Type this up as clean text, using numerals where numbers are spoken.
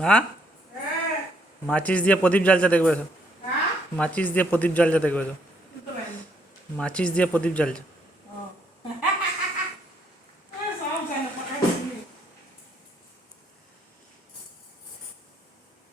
না, মাচিস দিয়ে প্রদীপ জ্বালছে দেখবে তো। মাচিস দিয়ে প্রদীপ জ্বালছে দেখবে তো। মাচিস দিয়ে প্রদীপ জ্বালছে।